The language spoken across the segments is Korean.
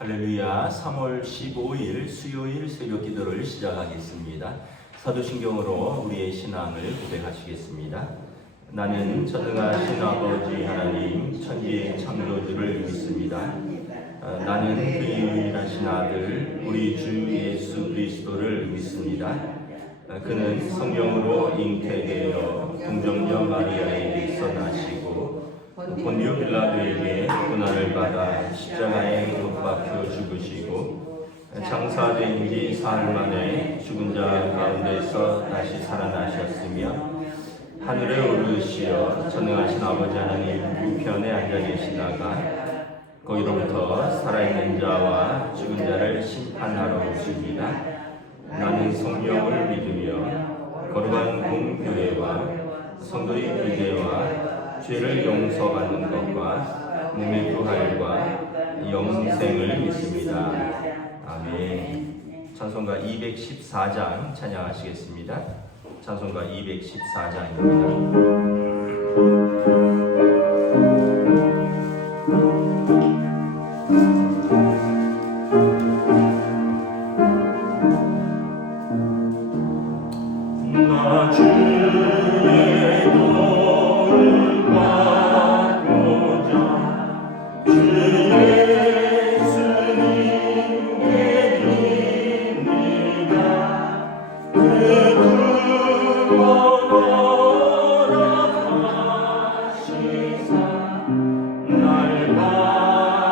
할렐루야. 3월 15일 수요일 새벽 기도를 시작하겠습니다. 사도신경으로 우리의 신앙을 고백하시겠습니다. 나는 전능하신 아버지 하나님 천지의 창조주를 믿습니다. 나는 그 유일하신 아들 우리 주 예수 그리스도를 믿습니다. 그는 성령으로 잉태되어 동정녀 마리아에게서 나시고 본디오 빌라도에게 고난을 받아 십자가에 못 박혀 죽으시고 장사된 지 사흘 만에 죽은 자 가운데서 다시 살아나셨으며 하늘에 오르시어 전능하신 아버지 하나님 우편에 앉아 계시다가 거기로부터 살아있는 자와 죽은 자를 심판하러 오십니다. 나는 성령을 믿으며 거룩한 공교회와 성도의 교제와 죄를 용서받는 것과 몸의 부활과 영생을 믿습니다. 아멘. 찬송가 214장 찬양하시겠습니다. 찬송가 214장입니다. 날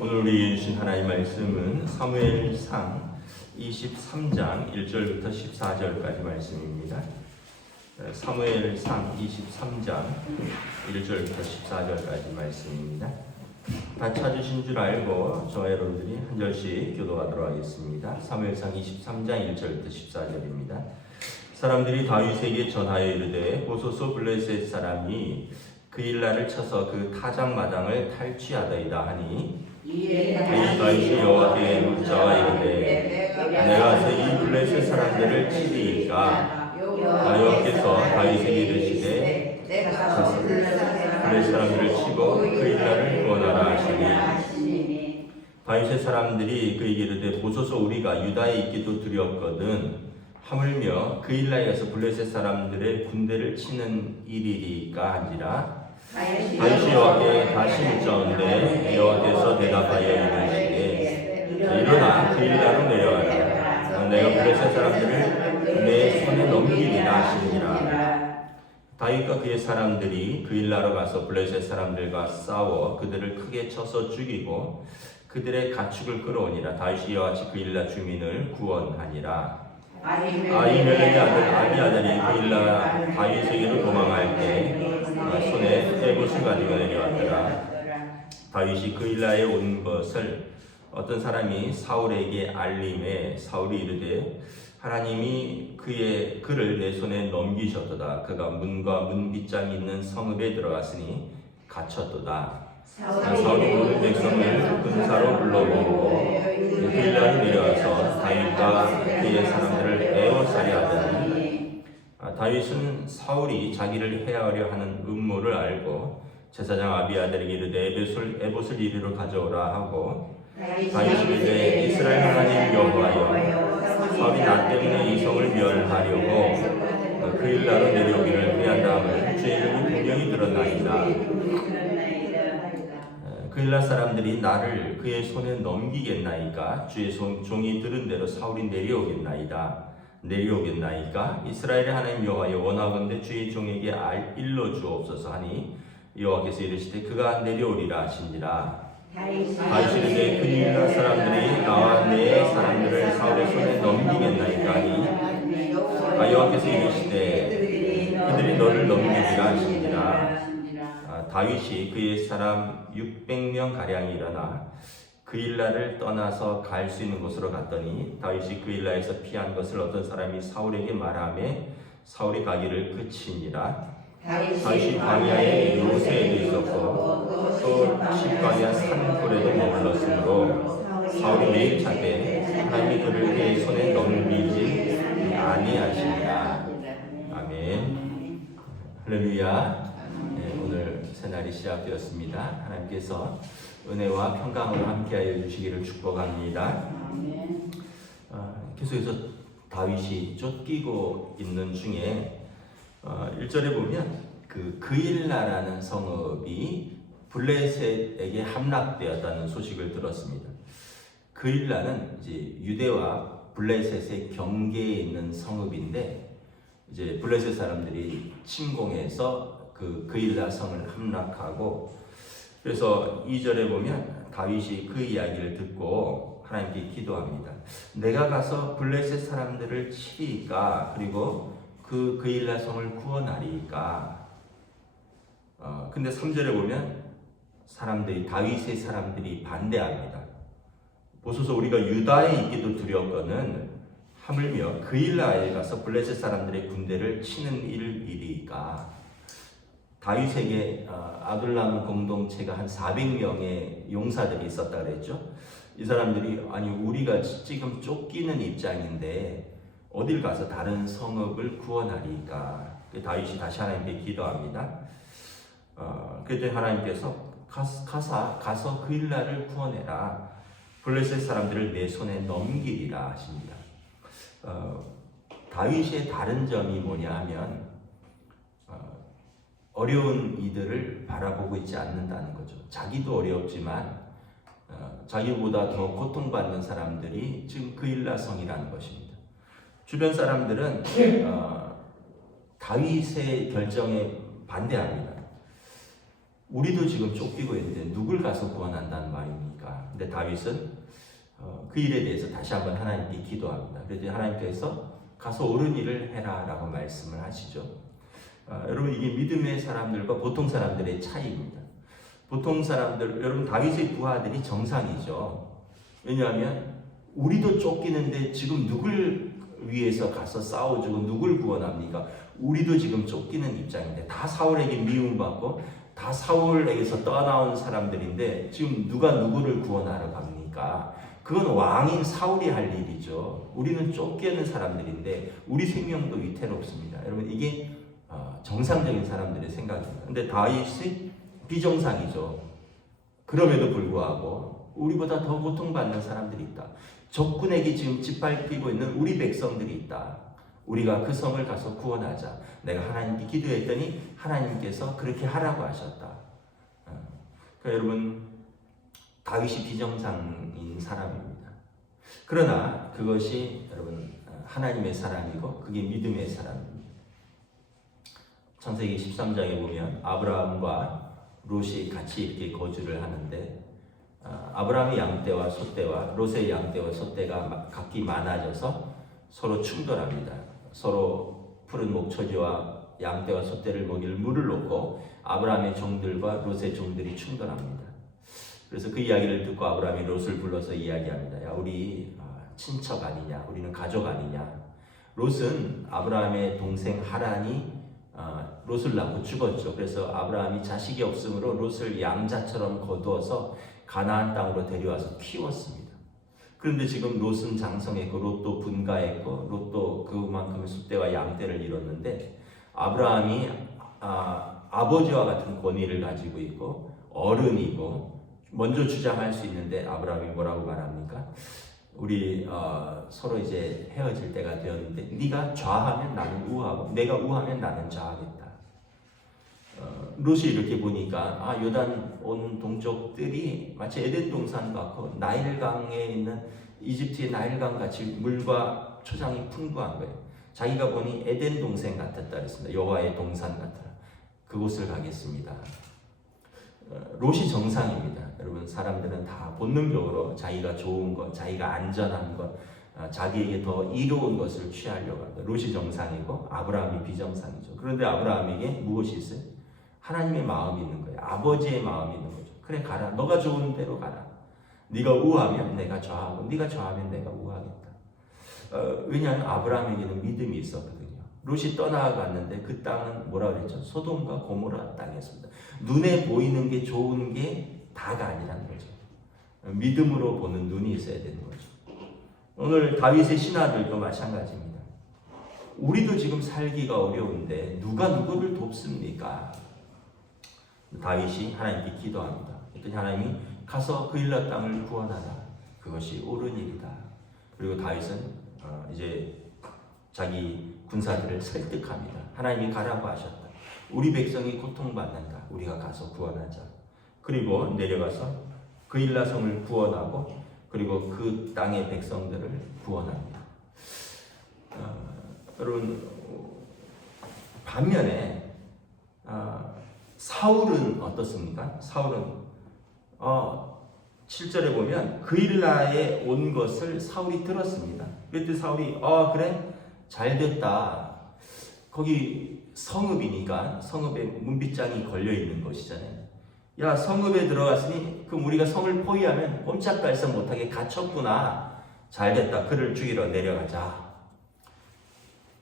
오늘 우리 주신 하나님의 말씀은 사무엘상 23장 1절부터 14절까지 말씀입니다. 사무엘상 23장 1절부터 14절까지 말씀입니다. 다 찾으신 줄 알고 저와 여러분들이 한 절씩 교도하도록 하겠습니다. 사무엘상 23장 1절부터 14절입니다. 사람들이 다윗에게 전하여 이르되 보소서 블레셋 사람이 그일라를 쳐서 그 타작마당을 탈취하더이다 하니 다윗이 여호와께 묻자와 이르되 내가 가서 이 블레셋 사람들을 치리이까 여호와께서 다윗에게 이르시되 블레셋 사람들을 치고 그일라를 구원하라 하시니 다윗의 사람들이 그에게 이르되 보소서 우리가 유다에 있기도 두렵거든 하물며 그일라에서 블레셋 사람들의 군대를 치는 일이리까 한지라 다윗이 여호와께 다시 묻자온데 여호와께서 대답하여 이르시되 일어나 그일라로 내려가라 내가 블레셋 사람들을 내 손에 넘기리라 하시니라. 다윗과 그의 사람들이 그일라로 가서 블레셋 사람들과 싸워 그들을 크게 쳐서 죽이고 그들의 가축을 끌어오니라. 다윗이 이와 같이 그일라 주민을 구원하니라. 아히멜렉의 아들 아비아달이 그일라 다윗에게로 도망할 때 손에 에봇을 가지고 내려왔더라. 다윗이 그일라에 온 것을 어떤 사람이 사울에게 알림해 사울이 이르되 하나님이 그를 내 손에 넘기셨도다. 그가 문과 문빗장이 있는 성읍에 들어갔으니 갇혔도다. 사울이 모든 백성을 군사로 불러모으고 그일라로 내려와서 다윗과 그의 사람들을 에워싸려하더니 다윗은 사울이 자기를 해하려 하는 음모를 알고 제사장 아비아달에게 이르되 에봇을 이리로 가져오라 하고 다윗이 이르되 이스라엘 하나님 여호와여 사울이 나 때문에 이 성을 멸하려고 그일라로 내려오기를 피한 다음에 주의 이름이 분명히 들었나이다. 그일라 사람들이 나를 그의 손에 넘기겠나이까 주의 종이 들은 대로 사울이 내려오겠나이까 이스라엘의 하나님 여호와여 원하건대 주의 종에게 일러 주옵소서 하니 여호와께서 이르시되 그가 내려오리라 하신지라. 다윗이 이르되 그일라 사람들이 나와 내 사람들을 사울의 손에 넘기겠나이까 하니 여호와께서 이르시되 그들이 너를 넘기리라 하신지라. 다윗이 그의 사람 600명 가량이 일어나 그일라를 떠나서 갈 수 있는 곳으로 갔더니 다윗이 그일라에서 피한 것을 어떤 사람이 사울에게 말하매 사울이 가기를 그치니라. 다윗이 광야에 요새에도 있었고 또 십광야 산골에도 머물렀으므로 사울이 매일 찾되 하나님이 그를 그의 손에 넘기지 아니하시니라. 아멘. 할렐루야. 오늘 새날이 시작되었습니다. 하나님께서 은혜와 평강으로 함께하여 주시기를 축복합니다. 계속해서 다윗이 쫓기고 있는 중에 1절에 보면 그일라라는 성읍이 블레셋에게 함락되었다는 소식을 들었습니다. 그일라는 이제 유대와 블레셋의 경계에 있는 성읍인데 이제 블레셋 사람들이 침공해서 그일라 성을 함락하고 그래서 2절에 보면 다윗이 그 이야기를 듣고 하나님께 기도합니다. 내가 가서 블레셋 사람들을 치리까 그리고 그일라 성을 구원하리까. 근데 3절에 보면 다윗의 사람들이 반대합니다. 보소서 우리가 유다에 있기도 두렵거든 하물며 그일라에 가서 블레셋 사람들의 군대를 치는 일이까. 다윗에게 아둘람 공동체가 한 400명의 용사들이 있었다 그랬죠. 이 사람들이 아니 우리가 지금 쫓기는 입장인데 어딜 가서 다른 성읍을 구원하리까. 다윗이 다시 하나님께 기도합니다. 그랬더니 하나님께서 가서 그일라를 구원해라. 블레셋 사람들을 내 손에 넘기리라 하십니다. 다윗의 다른 점이 뭐냐 하면 어려운 이들을 바라보고 있지 않는다는 거죠. 자기도 어렵지만 자기보다 더 고통받는 사람들이 지금 그일라 성이라는 것입니다. 주변 사람들은 다윗의 결정에 반대합니다. 우리도 지금 쫓기고 있는데 누굴 가서 구원한다는 말입니까? 근데 다윗은 그 일에 대해서 다시 한번 하나님께 기도합니다. 그래서 하나님께서 가서 옳은 일을 해라 라고 말씀을 하시죠. 여러분, 이게 믿음의 사람들과 보통 사람들의 차이입니다. 보통 사람들, 여러분, 다윗의 부하들이 정상이죠. 왜냐하면 우리도 쫓기는데 지금 누굴 위해서 가서 싸워주고 누굴 구원합니까? 우리도 지금 쫓기는 입장인데, 다 사울에게 미움받고 다 사울에게서 떠나온 사람들인데 지금 누가 누구를 구원하러 갑니까? 그건 왕인 사울이 할 일이죠. 우리는 쫓기는 사람들인데 우리 생명도 위태롭습니다. 여러분, 이게 정상적인 사람들의 생각입니다. 근데 다윗이 비정상이죠. 그럼에도 불구하고 우리보다 더 고통받는 사람들이 있다. 적군에게 지금 짓밟히고 있는 우리 백성들이 있다. 우리가 그 성을 가서 구원하자. 내가 하나님께 기도했더니 하나님께서 그렇게 하라고 하셨다. 그러니까 여러분, 다윗이 비정상인 사람입니다. 그러나 그것이 여러분 하나님의 사람이고 그게 믿음의 사람입니다. 창세기 13장에 보면 아브라함과 롯이 같이 이렇게 거주를 하는데 아브라함의 양떼와 소떼와 롯의 양떼와 소떼가 각기 많아져서 서로 충돌합니다. 서로 푸른 목초지와 양떼와 소떼를 먹일 물을 놓고 아브라함의 종들과 롯의 종들이 충돌합니다. 그래서 그 이야기를 듣고 아브라함이 롯을 불러서 이야기합니다. 야, 우리 친척 아니냐? 우리는 가족 아니냐? 롯은 아브라함의 동생 하란이 롯을 낳고 죽었죠. 그래서 아브라함이 자식이 없으므로 롯을 양자처럼 거두어서 가나안 땅으로 데려와서 키웠습니다. 그런데 지금 롯은 장성했고 롯도 분가했고 롯도 그만큼 숫대와 양떼를 이뤘는데 아브라함이 아버지와 같은 권위를 가지고 있고 어른이고 먼저 주장할 수 있는데 아브라함이 뭐라고 말합니까? 우리 서로 이제 헤어질 때가 되었는데 네가 좌하면 나는 우하고 내가 우하면 나는 좌하겠다. 롯이 이렇게 보니까 요단 온 동족들이 마치 에덴 동산 같고 나일강에 있는 이집트의 나일강 같이 물과 초장이 풍부한 거예요. 자기가 보니 에덴 동생 같았다 그랬습니다. 여호와의 동산 같더라. 그곳을 가겠습니다. 롯이 정상입니다. 여러분, 사람들은 다 본능적으로 자기가 좋은 것, 자기가 안전한 것, 자기에게 더 이로운 것을 취하려고 합니다. 롯이 정상이고 아브라함이 비정상이죠. 그런데 아브라함에게 무엇이 있어요? 하나님의 마음이 있는 거예요. 아버지의 마음이 있는 거죠. 그래, 가라. 너가 좋은 대로 가라. 네가 우하면 내가 좌하고 네가 좌하면 내가 우하겠다. 왜냐하면 아브라함에게는 믿음이 있었거든요. 롯이 떠나갔는데 그 땅은 뭐라 그랬죠? 소돔과 고모라 땅이었습니다. 눈에 보이는 게 좋은 게 다가 아니라는 거죠. 믿음으로 보는 눈이 있어야 되는 거죠. 오늘 다윗의 신하들도 마찬가지입니다. 우리도 지금 살기가 어려운데 누가 누구를 돕습니까? 다윗이 하나님께 기도합니다. 그랬더니 하나님이 가서 그일라 땅을 구원하라. 그것이 옳은 일이다. 그리고 다윗은 이제 자기 군사들을 설득합니다. 하나님이 가라고 하셨다. 우리 백성이 고통받는다. 우리가 가서 구원하자. 그리고 내려가서 그일라 성을 구원하고 그리고 그 땅의 백성들을 구원합니다. 여러분, 반면에 사울은 어떻습니까? 사울은 7절에 보면 그일라에 온 것을 사울이 들었습니다. 그랬더니 사울이 그래? 잘 됐다. 거기 성읍이니까 성읍에 문빗장이 걸려있는 곳이잖아요. 야, 성읍에 들어갔으니 그럼 우리가 성을 포위하면 꼼짝달싹 못하게 갇혔구나. 잘 됐다. 그를 죽이러 내려가자.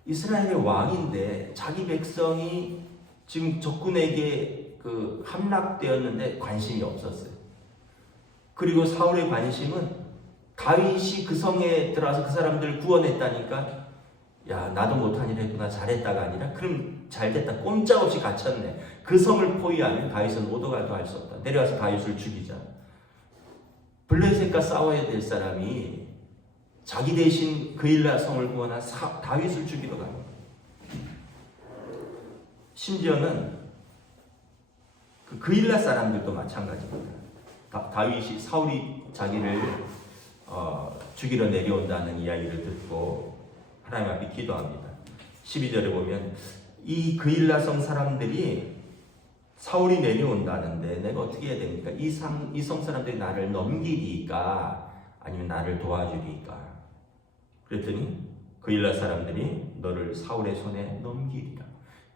이스라엘의 왕인데 자기 백성이 지금 적군에게 함락되었는데 관심이 없었어요. 그리고 사울의 관심은 다윗이 그 성에 들어와서 그 사람들을 구원했다니까 야, 나도 못한 일 했구나, 잘했다가 아니라 그럼 잘됐다, 꼼짝없이 갇혔네. 그 성을 포위하면 다윗은 오도가도 할 수 없다. 내려와서 다윗을 죽이자. 블레셋과 싸워야 될 사람이 자기 대신 그일라 성을 구원한 다윗을 죽이러 갑니다. 심지어는 그일라 사람들도 마찬가지입니다. 다윗이 사울이 자기를 죽이러 내려온다는 이야기를 듣고 하나님 앞에 기도합니다. 12절에 보면 이 그일라성 사람들이 사울이 내려온다는데 내가 어떻게 해야 됩니까? 이성 사람들이 나를 넘기리까 아니면 나를 도와주리까? 그랬더니 그일라 사람들이 너를 사울의 손에 넘기리라.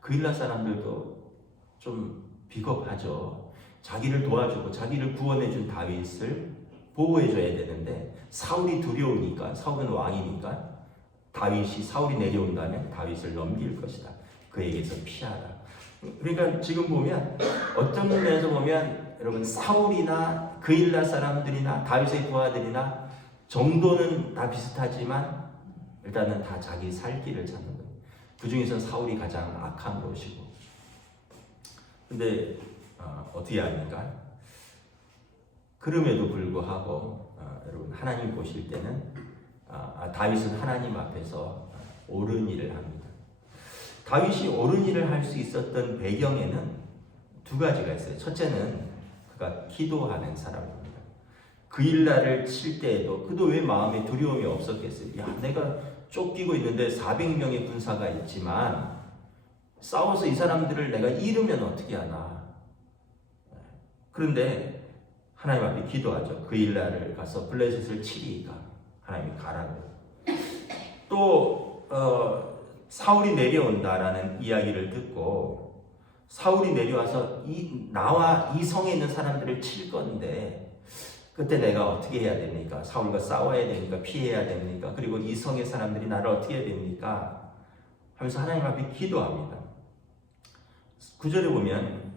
그일라 사람들도 좀 비겁하죠. 자기를 도와주고 자기를 구원해준 다윗을 보호해줘야 되는데 사울이 두려우니까, 사울은 왕이니까 다윗이, 사울이 내려온다면 다윗을 넘길 것이다. 그에게서 피하라. 그러니까 지금 보면 어떤 면에서 보면 여러분 사울이나 그일라 사람들이나 다윗의 부하들이나 정도는 다 비슷하지만 일단은 다 자기 살 길을 찾는 거예요. 그 중에서 사울이 가장 악한 것이고. 근데 어떻게 합니까? 그럼에도 불구하고 여러분 하나님 보실 때는 다윗은 하나님 앞에서 옳은 일을 합니다. 다윗이 옳은 일을 할 수 있었던 배경에는 두 가지가 있어요. 첫째는 그가 기도하는 사람입니다. 그일라를 칠 때에도 그도 왜 마음에 두려움이 없었겠어요? 야, 내가 쫓기고 있는데 400명의 군사가 있지만 싸워서 이 사람들을 내가 잃으면 어떻게 하나. 그런데 하나님 앞에 기도하죠. 그일라를 가서 블레셋을 치리까 하나님이 가라고. 또 사울이 내려온다라는 이야기를 듣고 사울이 내려와서 나와 이 성에 있는 사람들을 칠 건데 그때 내가 어떻게 해야 됩니까? 사울과 싸워야 됩니까? 피해야 됩니까? 그리고 이 성의 사람들이 나를 어떻게 해야 됩니까? 하면서 하나님 앞에 기도합니다. 9절에 보면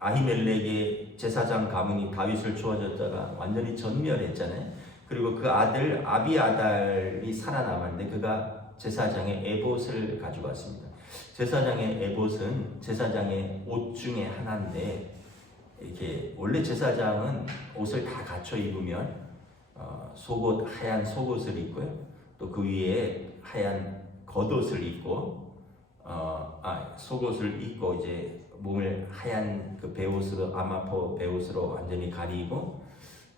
아히멜렉의 제사장 가문이 다윗을 주어졌다가 완전히 전멸했잖아요. 그리고 그 아들 아비아달이 살아남았는데 그가 제사장의 에봇을 가지고 왔습니다. 제사장의 에봇은 제사장의 옷 중에 하나인데 이렇게 원래 제사장은 옷을 다 갖춰 입으면 속옷, 하얀 속옷을 입고요. 또 그 위에 하얀 겉옷을 입고 속옷을 입고 이제 몸을 하얀 그 베옷으로 아마포 베옷으로 완전히 가리고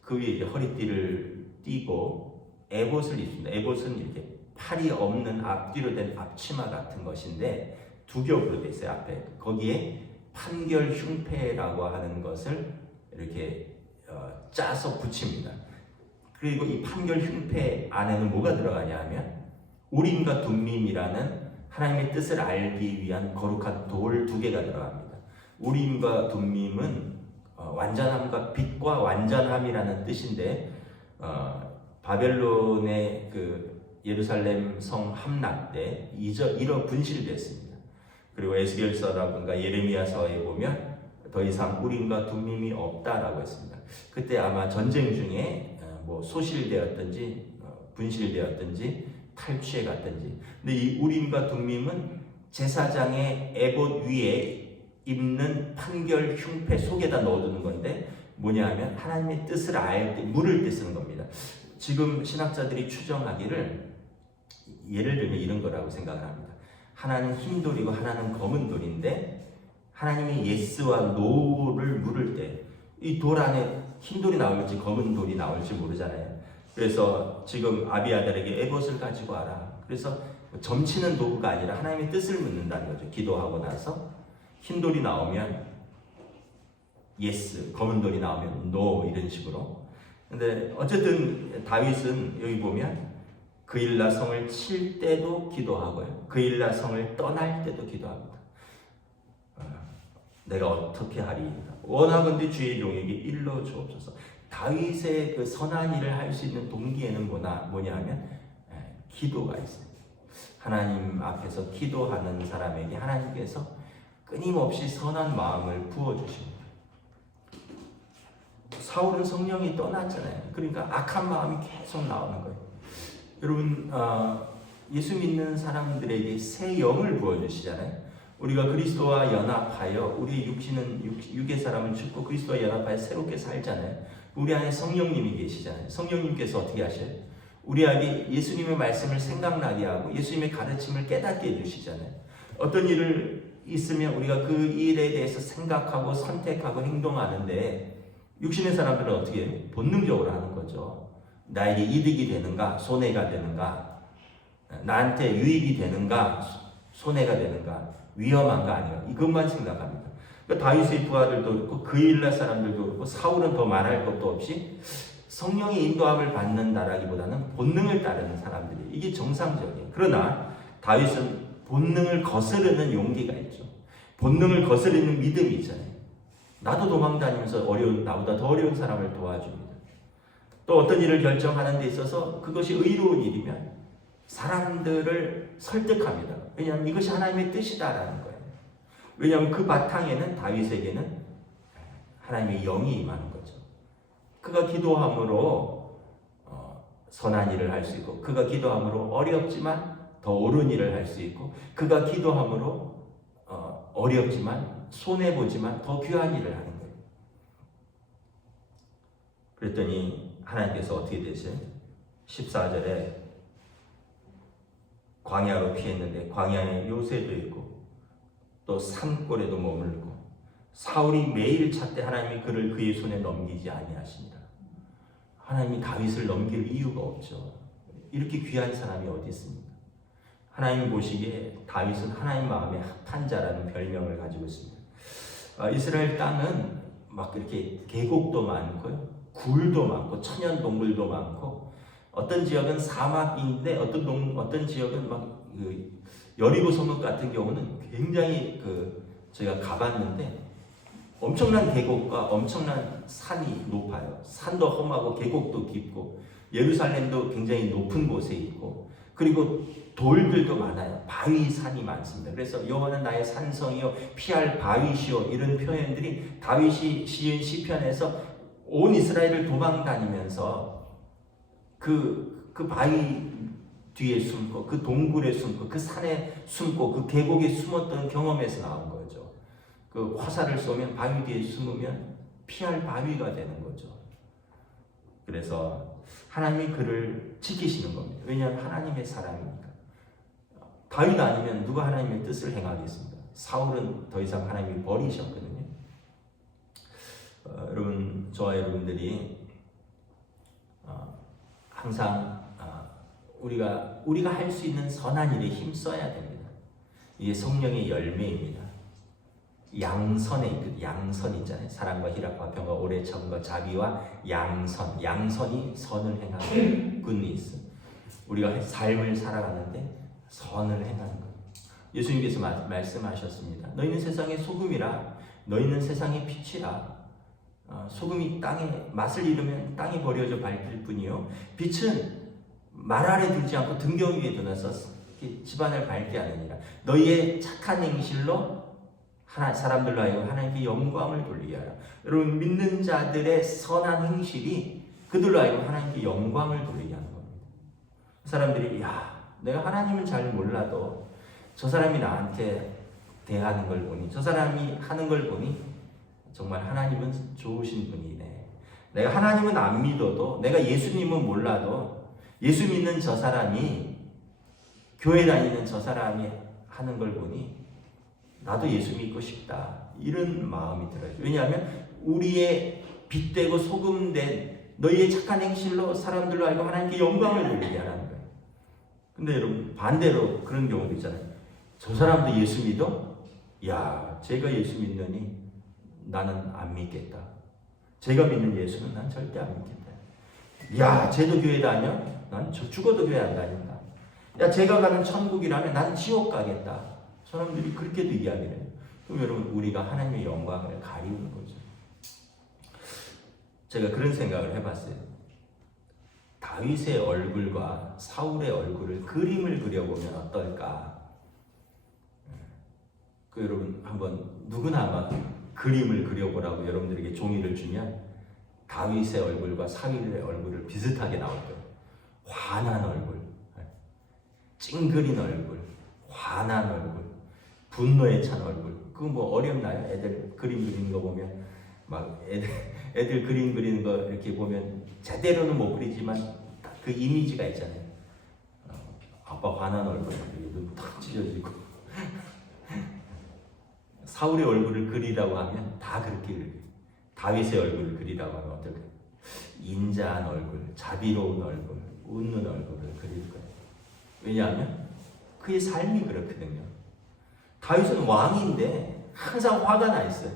그 위에 이제 허리띠를 띠고 에봇을 입습니다. 에봇은 이렇게 팔이 없는 앞뒤로 된 앞치마 같은 것인데 두 겹으로 돼 있어요. 앞에 거기에 판결 흉패라고 하는 것을 이렇게 짜서 붙입니다. 그리고 이 판결 흉패 안에는 뭐가 들어가냐 하면 우림과 둠밈이라는 하나님의 뜻을 알기 위한 거룩한 돌 두 개가 들어갑니다. 우림과 둠밈은 완전함과 빛과 완전함이라는 뜻인데 바벨론의 그 예루살렘 성 함락 때 이러 분실됐습니다. 그리고 에스겔서라든가 예레미야서에 보면 더 이상 우림과 둠밈이 없다라고 했습니다. 그때 아마 전쟁 중에 뭐 소실되었든지 분실되었든지 탈취해 갔든지. 근데 이 우림과 둠밈은 제사장의 에봇 위에 입는 판결 흉패 속에다 넣어두는 건데 뭐냐하면 하나님의 뜻을 알 때 물을 때 쓰는 겁니다. 지금 신학자들이 추정하기를 예를 들면 이런 거라고 생각을 합니다. 하나는 흰 돌이고 하나는 검은 돌인데 하나님이 예스와 노를 물을 때 이 돌 안에 흰 돌이 나올지 검은 돌이 나올지 모르잖아요. 그래서 지금 아비아달에게 에봇을 가지고 와라. 그래서 점치는 도구가 아니라 하나님의 뜻을 묻는다는 거죠. 기도하고 나서 흰 돌이 나오면 예스, 검은 돌이 나오면 노 이런 식으로. 근데 어쨌든 다윗은 여기 보면 그일라 성을 칠 때도 기도하고요. 그일라 성을 떠날 때도 기도합니다. 내가 어떻게 하리? 원하건대 주의 용에게 일러 주옵소서. 다윗의 그 선한 일을 할 수 있는 동기에는 뭐냐 하면 기도가 있습니다. 하나님 앞에서 기도하는 사람에게 하나님께서 끊임없이 선한 마음을 부어주십니다. 사울은 성령이 떠났잖아요. 그러니까 악한 마음이 계속 나오는 거예요. 여러분 예수 믿는 사람들에게 새 영을 부어주시잖아요. 우리가 그리스도와 연합하여 우리 육신은 육의 사람은 죽고 그리스도와 연합하여 새롭게 살잖아요. 우리 안에 성령님이 계시잖아요. 성령님께서 어떻게 하셔요? 우리에게 예수님의 말씀을 생각나게 하고 예수님의 가르침을 깨닫게 해주시잖아요. 어떤 일을 있으면 우리가 그 일에 대해서 생각하고 선택하고 행동하는데 육신의 사람들은 어떻게 해요? 본능적으로 하는 거죠. 나에게 이득이 되는가? 손해가 되는가? 나한테 유익이 되는가? 손해가 되는가? 위험한가? 아니요. 이것만 생각합니다. 다윗의 부하들도 그렇고 그 일날 사람들도 그렇고 사울은 더 말할 것도 없이 성령의 인도함을 받는다라기보다는 본능을 따르는 사람들이 이게 정상적이에요. 그러나 다윗은 본능을 거스르는 용기가 있죠. 본능을 거스르는 믿음이 있잖아요. 나도 도망다니면서 나보다 더 어려운 사람을 도와줍니다. 또 어떤 일을 결정하는 데 있어서 그것이 의로운 일이면 사람들을 설득합니다. 왜냐하면 이것이 하나님의 뜻이다라는 거예요. 왜냐하면 그 바탕에는 다윗에게는 하나님의 영이 임하는 거죠. 그가 기도함으로 선한 일을 할 수 있고, 그가 기도함으로 어렵지만 더 옳은 일을 할 수 있고, 그가 기도함으로 어렵지만 손해보지만 더 귀한 일을 하는 거예요. 그랬더니 하나님께서 어떻게 되세요? 14절에 광야로 피했는데 광야에 요새도 있고 또 산골에도 머물고 사울이 매일 찾되 하나님이 그를 그의 손에 넘기지 아니하십니다. 하나님이 다윗을 넘길 이유가 없죠. 이렇게 귀한 사람이 어디 있습니까? 하나님이 보시기에 다윗은 하나님 마음에 합한 자라는 별명을 가지고 있습니다. 이스라엘 땅은 막 이렇게 계곡도 많고요, 굴도 많고 천연 동굴도 많고, 어떤 지역은 사막인데 어떤 지역은 막 여리고 성읍 같은 경우는 굉장히 제가 가봤는데 엄청난 계곡과 엄청난 산이 높아요. 산도 험하고 계곡도 깊고 예루살렘도 굉장히 높은 곳에 있고, 그리고 돌들도 많아요. 바위 산이 많습니다. 그래서 여호와는 나의 산성이요 피할 바위시요, 이런 표현들이 다윗이 시인 시편에서 온 이스라엘을 도망다니면서 그 바위 뒤에 숨고 그 동굴에 숨고 그 산에 숨고 그 계곡에 숨었던 경험에서 나온 거죠. 그 화살을 쏘면 바위 뒤에 숨으면 피할 바위가 되는 거죠. 그래서 하나님이 그를 지키시는 겁니다. 왜냐하면 하나님의 사람이니까. 다윗 아니면 누가 하나님의 뜻을 행하겠습니까? 사울은 더 이상 하나님이 버리셨거든요. 여러분, 저와 여러분들이 항상 우리가 할 수 있는 선한 일에 힘써야 됩니다. 이게 성령의 열매입니다. 양선 있잖아요. 사랑과 희락과 평과 오래 참과 자비와 양선이 선을 행하는 꾼이 있어. 우리가 삶을 살아가는데 선을 행하는 거예요. 예수님께서 말씀하셨습니다. 너희는 세상의 소금이라, 너희는 세상의 빛이라. 소금이 땅에 맛을 잃으면 땅에 버려져 밟힐 뿐이요, 빛은 말 아래 두지 않고 등경 위에 두어서 집안을 밝게 하느니라. 너희의 착한 행실로 사람들로 하여금 하나님께 영광을 돌리게 하라. 여러분, 믿는 자들의 선한 행실이 그들로 하여금 하나님께 영광을 돌리게 하는 겁니다. 사람들이 내가 하나님을 잘 몰라도 저 사람이 나한테 대하는 걸 보니, 저 사람이 하는 걸 보니 정말 하나님은 좋으신 분이네. 내가 하나님은 안 믿어도, 내가 예수님은 몰라도 예수 믿는 저 사람이, 교회 다니는 저 사람이 하는 걸 보니 나도 예수 믿고 싶다, 이런 마음이 들어요. 왜냐하면 우리의 빛되고 소금된 너희의 착한 행실로 사람들로 알고 하나님께 영광을 돌리게 하라는 거예요. 근데 여러분, 반대로 그런 경우도 있잖아요. 저 사람도 예수 믿어? 제가 예수 믿느니 나는 안 믿겠다. 제가 믿는 예수는 난 절대 안 믿겠다. 쟤도 교회 다녀? 난 죽어도 교회 안 다닌다. 제가 가는 천국이라면 난 지옥 가겠다. 사람들이 그렇게도 이야기를 해요. 그럼 여러분, 우리가 하나님의 영광을 가리우는 거죠. 제가 그런 생각을 해봤어요. 다윗의 얼굴과 사울의 얼굴을 그림을 그려보면 어떨까? 여러분, 한번 누구나 아마 그림을 그려보라고 여러분들에게 종이를 주면 다윗의 얼굴과 사울의 얼굴을 비슷하게 나올 거예요. 환한 얼굴, 찡그린 얼굴, 환한 얼굴, 분노에 찬 얼굴. 그거 뭐 어렵나요? 애들 그림 그리는 거 보면 막 애들 그림 그리는 거 이렇게 보면 제대로는 못 그리지만 그 이미지가 있잖아요. 아빠 환한 얼굴, 눈 탁 찢어지고. 사울의 얼굴을 그리라고 하면 다 그렇게 그려요. 다윗의 얼굴을 그리라고 하면 어떨까요? 인자한 얼굴, 자비로운 얼굴, 웃는 얼굴을 그릴 거예요. 왜냐하면 그의 삶이 그렇거든요. 다윗은 왕인데 항상 화가 나 있어요.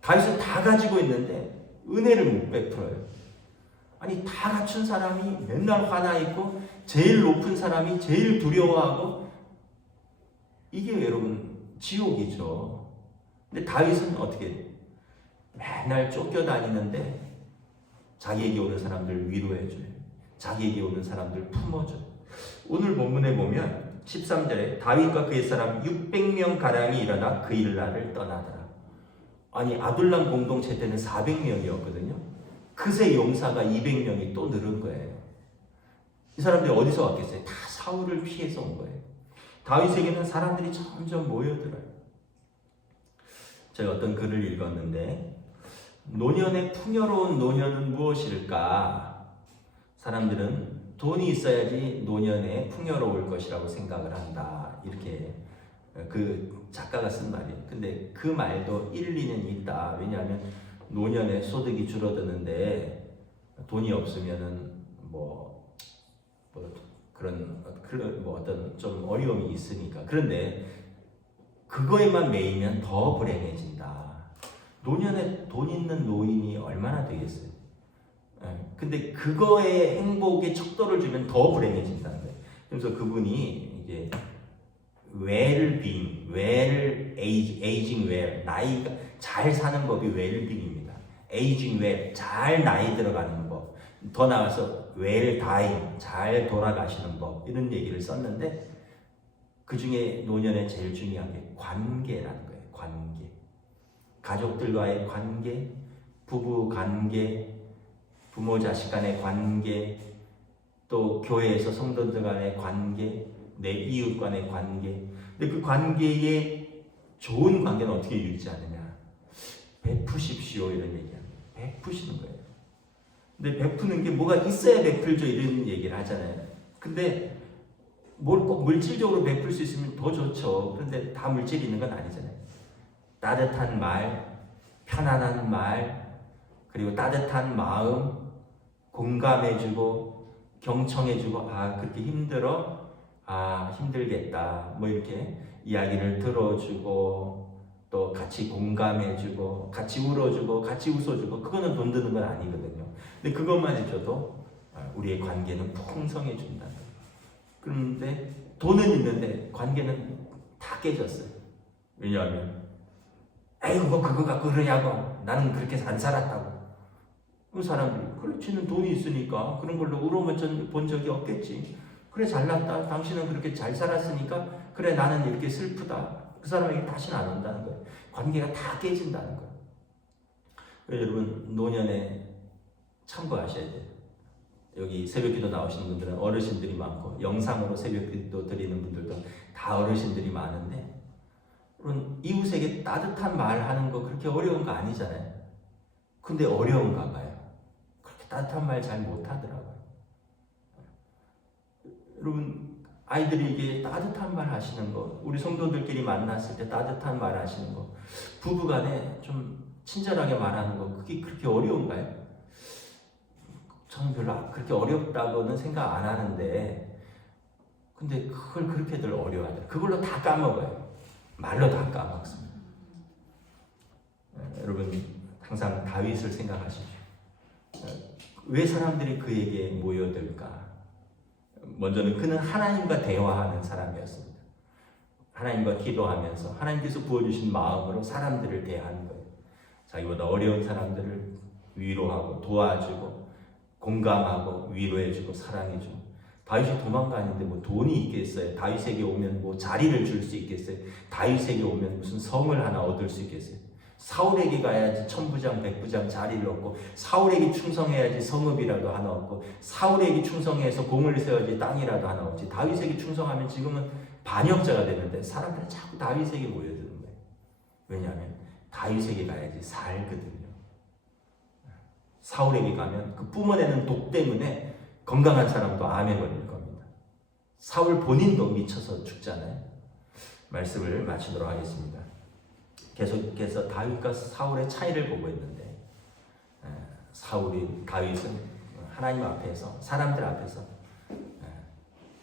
다윗은 다 가지고 있는데 은혜를 못 베풀어요. 아니 다 갖춘 사람이 맨날 화나 있고 제일 높은 사람이 제일 두려워하고 이게 여러분 지옥이죠. 근데 다윗은 어떻게 맨날 쫓겨다니는데 자기에게 오는 사람들 위로해줘요. 자기에게 오는 사람들 품어줘요. 오늘 본문에 보면 13절에 다윗과 그의 사람 600명 가량이 일어나 그 일날을 떠나더라. 아니 아둘람 공동체 때는 400명이었거든요. 그새 용사가 200명이 또 늘은 거예요. 이 사람들이 어디서 왔겠어요? 다 사울을 피해서 온 거예요. 다윗에게는 사람들이 점점 모여들어요. 제가 어떤 글을 읽었는데 노년의 풍요로운 노년은 무엇일까? 사람들은 돈이 있어야지 노년에 풍요로울 것이라고 생각을 한다. 이렇게 그 작가가 쓴 말이에요. 근데 그 말도 일리는 있다. 왜냐하면 노년에 소득이 줄어드는데 돈이 없으면은 그런 어떤 좀 어려움이 있으니까. 그런데 그거에만 매이면 더 불행해진다. 노년에 돈 있는 노인이 얼마나 되겠어요? 근데 그거에 행복의 척도를 주면 더 불행해진다는 거예요. 그래서 그분이 이제 에이징 웰, 나이가 잘 사는 법이 웰빙입니다. 에이징 웰, 잘 나이 들어가는 법. 더 나아서 웰다잉, 잘 돌아가시는 법. 이런 얘기를 썼는데 그 중에 노년에 제일 중요한 게 관계라는 거예요. 관계. 가족들과의 관계, 부부 관계, 부모 자식 간의 관계, 또 교회에서 성도들 간의 관계, 내 이웃 간의 관계. 근데 그 관계에 좋은 관계는 어떻게 유지하느냐? 베푸십시오 이런 얘기합니다. 베푸시는 거예요. 근데 베푸는 게 뭐가 있어야 베풀죠 이런 얘기를 하잖아요. 근데 뭘 꼭 물질적으로 베풀 수 있으면 더 좋죠. 그런데 다 물질이 있는 건 아니잖아요. 따뜻한 말, 편안한 말, 그리고 따뜻한 마음, 공감해주고 경청해주고 그렇게 힘들어? 힘들겠다. 뭐 이렇게 이야기를 들어주고 또 같이 공감해주고 같이 울어주고 같이 웃어주고 그거는 돈 드는 건 아니거든요. 근데 그것만 해줘도 우리의 관계는 풍성해진다. 그런데 돈은 있는데 관계는 다 깨졌어요. 왜냐하면 에이 뭐 그거 갖고 그러냐고 나는 그렇게 안 살았다고. 그 사람들이 그래 쟤는 돈이 있으니까 그런 걸로 울어본 적이 없겠지. 그래 잘났다. 당신은 그렇게 잘 살았으니까 그래 나는 이렇게 슬프다. 그 사람에게 다시는 안 온다는 거예요. 관계가 다 깨진다는 거예요. 여러분 노년에 참고하셔야 돼요. 여기 새벽기도 나오시는 분들은 어르신들이 많고 영상으로 새벽기도 드리는 분들도 다 어르신들이 많은데 물론 이웃에게 따뜻한 말 하는 거 그렇게 어려운 거 아니잖아요. 근데 어려운가 봐요. 그렇게 따뜻한 말 잘 못하더라고요. 여러분 아이들이 이게 따뜻한 말 하시는 거, 우리 성도들끼리 만났을 때 따뜻한 말 하시는 거, 부부간에 좀 친절하게 말하는 거 그게 그렇게 어려운가요? 저는 별로 그렇게 어렵다고는 생각 안 하는데 근데 그걸 그렇게들 어려워하더라고요. 그걸로 다 까먹어요. 말로 다 까먹습니다. 여러분 항상 다윗을 생각하십시오. 왜 사람들이 그에게 모여들까? 먼저는 그는 하나님과 대화하는 사람이었습니다. 하나님과 기도하면서 하나님께서 부어주신 마음으로 사람들을 대하는 거예요. 자기보다 어려운 사람들을 위로하고 도와주고 공감하고 위로해주고 사랑해주고. 다윗이 도망가는데 뭐 돈이 있겠어요? 다윗에게 오면 뭐 자리를 줄 수 있겠어요? 다윗에게 오면 무슨 성을 하나 얻을 수 있겠어요? 사울에게 가야지 천부장 백부장 자리를 얻고 사울에게 충성해야지 성읍이라도 하나 얻고 사울에게 충성해서 공을 세워야지 땅이라도 하나 얻지. 다윗에게 충성하면 지금은 반역자가 되는데 사람들은 자꾸 다윗에게 모여드는 거예요. 왜냐하면 다윗에게 가야지 살거든요. 사울에게 가면 그 뿜어내는 독 때문에 건강한 사람도 암에 걸릴 겁니다. 사울 본인도 미쳐서 죽잖아요. 말씀을 마치도록 하겠습니다. 계속해서 다윗과 사울의 차이를 보고 있는데 다윗은 하나님 앞에서 사람들 앞에서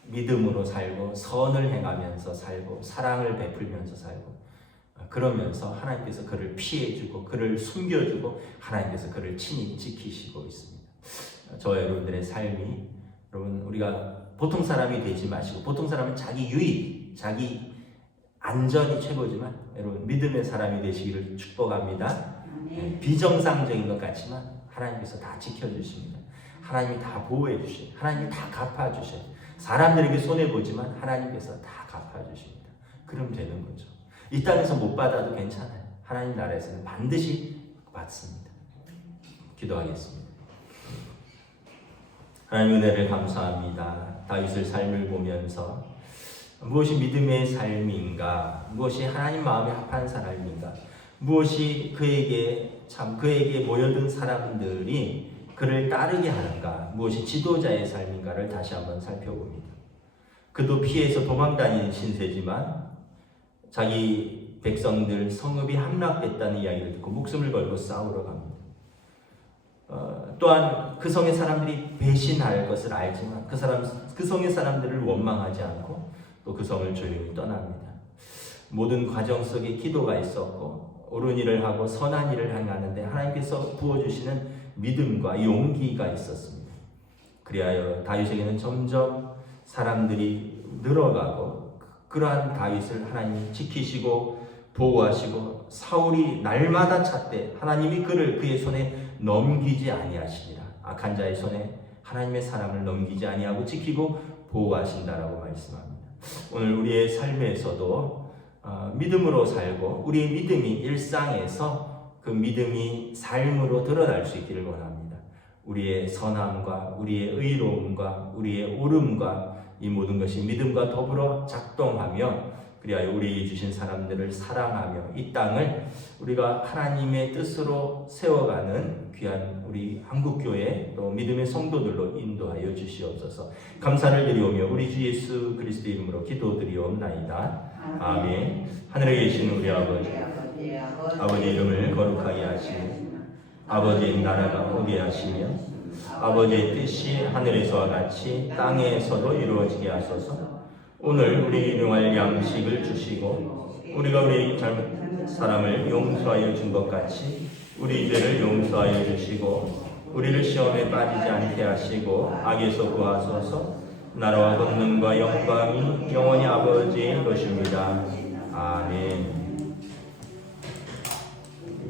믿음으로 살고 선을 행하면서 살고 사랑을 베풀면서 살고 그러면서 하나님께서 그를 피해주고 그를 숨겨주고 하나님께서 그를 친히 지키시고 있습니다. 저와 여러분들의 삶이, 여러분, 우리가 보통 사람이 되지 마시고, 보통 사람은 자기 유익, 자기 안전이 최고지만 여러분 믿음의 사람이 되시기를 축복합니다. 비정상적인 것 같지만 하나님께서 다 지켜주십니다. 하나님이 다 보호해 주셔요. 하나님이 다 갚아주셔요. 사람들에게 손해보지만 하나님께서 다 갚아주십니다. 그럼 되는 거죠. 이 땅에서 못 받아도 괜찮아요. 하나님 나라에서는 반드시 받습니다. 기도하겠습니다. 하나님 은혜를 감사합니다. 다윗의 삶을 보면서 무엇이 믿음의 삶인가, 무엇이 하나님 마음에 합한 삶인가, 무엇이 그에게 모여든 사람들이 그를 따르게 하는가, 무엇이 지도자의 삶인가를 다시 한번 살펴봅니다. 그도 피해서 도망다니는 신세지만 자기 백성들 성읍이 함락됐다는 이야기를 듣고 목숨을 걸고 싸우러 갑니다. 또한 그 성의 사람들이 배신할 것을 알지만 그 성의 사람들을 원망하지 않고 또 그 성을 조용히 떠납니다. 모든 과정 속에 기도가 있었고 옳은 일을 하고 선한 일을 행하는데 하나님께서 부어주시는 믿음과 용기가 있었습니다. 그리하여 다윗에게는 점점 사람들이 늘어가고 그러한 다윗을 하나님이 지키시고 보호하시고 사울이 날마다 찾되 하나님이 그의 손에 넘기지 아니하시니라. 악한 자의 손에 하나님의 사람을 넘기지 아니하고 지키고 보호하신다라고 말씀합니다. 오늘 우리의 삶에서도 믿음으로 살고 우리의 믿음이 일상에서 그 믿음이 삶으로 드러날 수 있기를 원합니다. 우리의 선함과 우리의 의로움과 우리의 옳음과 이 모든 것이 믿음과 더불어 작동하며 그리하여 우리에게 주신 사람들을 사랑하며 이 땅을 우리가 하나님의 뜻으로 세워가는 귀한 우리 한국교회 또 믿음의 성도들로 인도하여 주시옵소서. 감사를 드리오며 우리 주 예수 그리스도 이름으로 기도드리옵나이다. 아멘. 하늘에 계신 우리 아버지 이름을 거룩하게 하시며 아버지의 나라가 오게 하시며 아버지의 뜻이 하늘에서와 같이 땅에서도 이루어지게 하소서. 오늘 우리 일용할 양식을 주시고 우리가 우리 잘못 사람을 용서하여 준 것 같이 우리 죄를 용서하여 주시고 우리를 시험에 빠지지 않게 하시고 악에서 구하소서. 나라와 권능과 영광이 영원히 아버지의 것입니다. 아멘.